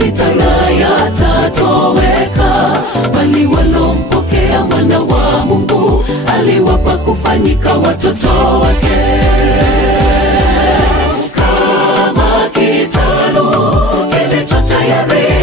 yatapita na yatatoweka, bali walompokea mwana wa Mungu aliwapa kufanyika watoto wake. Kama kitalu kilicho tayari